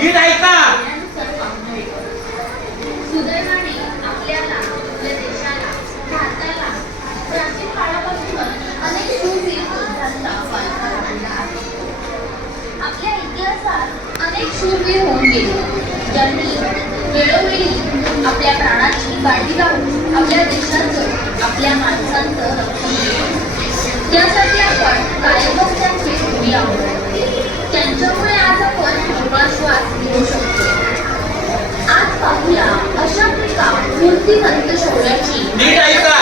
नीट ऐका. सुदैवाने आपल्याला, आपल्या देशाला, भारताला प्राचीन काळापासून अनेक शूरवीर योद्ध्यांचा वारसा लाभलेला आहे. आपल्या इतिहासात अनेक शूरवीर होऊन गेले, ज्यांनी वेळोवेळी आपल्या प्राणाची काळजी लावून आपल्या देशाचं, आपल्या माणसांचं रक्षण केलं. त्यासाठी आपण कायमच त्यांचे ऋणी आहोत. त्यांच्यामुळे आज आपण मोकळा श्वास घेऊ शकतो. आज पाहूया अशा एका मूर्तिमंत शौर्याची. नीट ऐका.